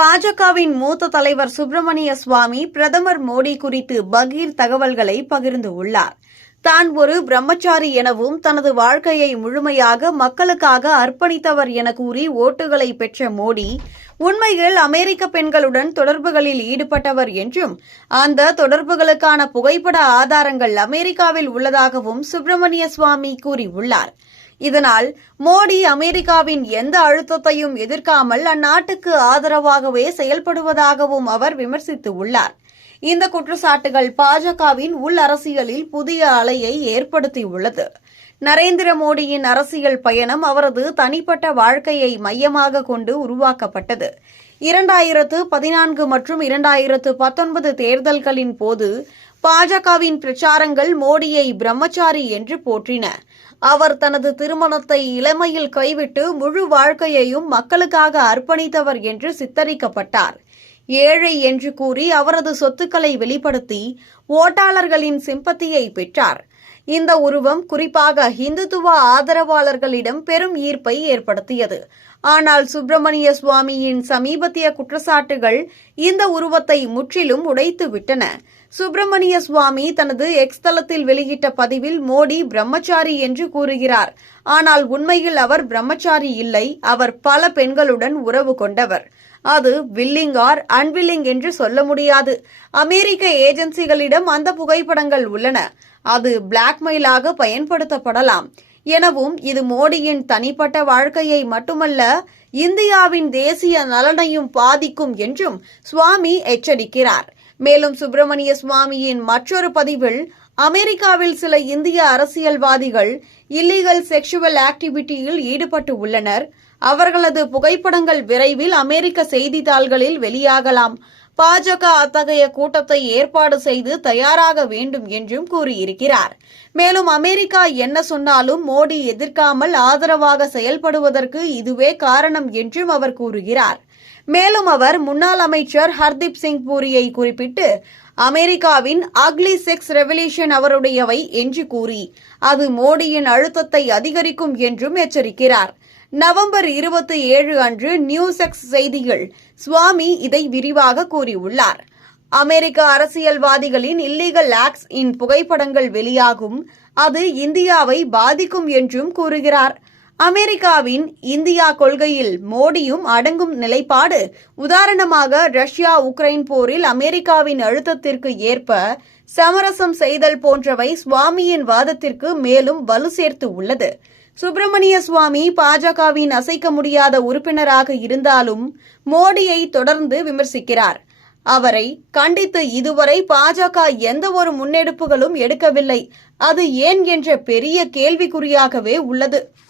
பாஜகவின் மூத்த தலைவர் சுப்பிரமணிய சுவாமி பிரதமர் மோடி குறித்து பகீர் தகவல்களை பகிர்ந்து உள்ளார். தான் ஒரு பிரம்மச்சாரி எனவும் தனது வாழ்க்கையை முழுமையாக மக்களுக்காக அர்ப்பணித்தவர் என கூறி ஓட்டுகளை பெற்ற மோடி உண்மையில் அமெரிக்க பெண்களுடன் தொடர்புகளில் ஈடுபட்டவர் என்றும் அந்த தொடர்புகளுக்கான புகைப்பட ஆதாரங்கள் அமெரிக்காவில் உள்ளதாகவும் சுப்பிரமணிய சுவாமி கூறியுள்ளார். இதனால் மோடி அமெரிக்காவின் எந்த அழுத்தத்தையும் எதிர்க்காமல் அந்நாட்டுக்கு ஆதரவாகவே செயல்படுவதாகவும் அவர் விமர்சித்துள்ளார். இந்த குற்றச்சாட்டுகள் பாஜகவின் உள் அரசியலில் புதிய அலையை ஏற்படுத்தியுள்ளது. நரேந்திர மோடியின் அரசியல் பயணம் அவரது தனிப்பட்ட வாழ்க்கையை மையமாக கொண்டு உருவாக்கப்பட்டது. இரண்டாயிரத்து பதினான்கு மற்றும் இரண்டாயிரத்து பத்தொன்பது தேர்தல்களின் போது பாஜகவின் பிரச்சாரங்கள் மோடியை பிரம்மச்சாரி என்று போற்றின. அவர் தனது திருமணத்தை இளமையில் கைவிட்டு முழு வாழ்க்கையையும் மக்களுக்காக அர்ப்பணித்தவர் என்று சித்தரிக்கப்பட்டார். ஏழை என்று கூறி அவரது சொத்துக்களை வெளிப்படுத்தி ஓட்டாளர்களின் சிம்பத்தியை பெற்றார். இந்த உருவம் குறிப்பாக இந்துத்துவ ஆதரவாளர்களிடம் பெரும் ஈர்ப்பை ஏற்படுத்தியது. ஆனால் சுப்பிரமணிய சுவாமியின் சமீபத்திய குற்றச்சாட்டுகள் இந்த உருவத்தை முற்றிலும் உடைத்து விட்டன சுப்பிரமணிய சுவாமி தனது எக்ஸ் தளத்தில் வெளியிட்ட பதிவில் மோடி பிரம்மச்சாரி என்று கூறுகிறார். ஆனால் உண்மையில் அவர் பிரம்மச்சாரி இல்லை. அவர் பல பெண்களுடன் உறவு கொண்டவர். அது வில்லிங் ஆர் அன்வில்லிங் என்று சொல்ல முடியாது. அமெரிக்க ஏஜென்சிகளிடம் அந்த புகைப்படங்கள் உள்ளன. அது பிளாக்மெயிலாக பயன்படுத்தப்படலாம். எனவும் இது மோடியின் தனிப்பட்ட வாழ்க்கையை மட்டுமல்ல இந்தியாவின் தேசிய நலனையும் பாதிக்கும் என்றும் சுவாமி எச்சரிக்கிறார். மேலும் சுப்பிரமணிய சுவாமியின் மற்றொரு பதிவில் அமெரிக்காவில் சில இந்திய அரசியல்வாதிகள் இல்லீகல் செக்ஷுவல் ஆக்டிவிட்டியில் ஈடுபட்டு உள்ளனர். அவர்களது புகைப்படங்கள் விரைவில் அமெரிக்க செய்தித்தாள்களில் வெளியாகலாம். பாஜக அத்தகைய கூட்டத்தை ஏற்பாடு செய்து தயாராக வேண்டும் என்றும் கூறியிருக்கிறார். மேலும் அமெரிக்கா என்ன சொன்னாலும் மோடி எதிர்க்காமல் ஆதரவாக செயல்படுவதற்கு இதுவே காரணம் என்றும் அவர் கூறுகிறார். மேலும் அவர் முன்னாள் அமைச்சர் ஹர்தீப் சிங் பூரியை குறிப்பிட்டு அமெரிக்காவின் அக்லி செக்ஸ் ரெவல்யூஷன் அவருடையவை என்று கூறி அது மோடியின் அழுத்தத்தை அதிகரிக்கும் என்றும் எச்சரிக்கிறார். நவம்பர் இருபத்தி ஏழு அன்று நியூ செக்ஸ் செய்திகள் சுவாமி இதை விரிவாக கூறியுள்ளார். அமெரிக்க அரசியல்வாதிகளின் இல்லீகல் ஆக்ட்ஸ் இன் புகைப்படங்கள் வெளியாகும் அது இந்தியாவை பாதிக்கும் என்றும் கூறுகிறார். அமெரிக்காவின் இந்தியா கொள்கையில் மோடியும் அடங்கும் நிலைப்பாடு உதாரணமாக ரஷ்யா உக்ரைன் போரில் அமெரிக்காவின் அழுத்தத்திற்கு ஏற்ப சமரசம் செய்தல் போன்றவை சுவாமியின் வாதத்திற்கு மேலும் வலு சேர்த்து உள்ளது. சுப்பிரமணிய சுவாமி பாஜகவின் அசைக்க முடியாத உறுப்பினராக இருந்தாலும் மோடியை தொடர்ந்து விமர்சிக்கிறார். அவரை கண்டித்து இதுவரை பாஜக எந்த ஒரு முன்னெடுப்புகளும் எடுக்கவில்லை. அது ஏன் என்ற பெரிய கேள்விக்குறியாகவே உள்ளது.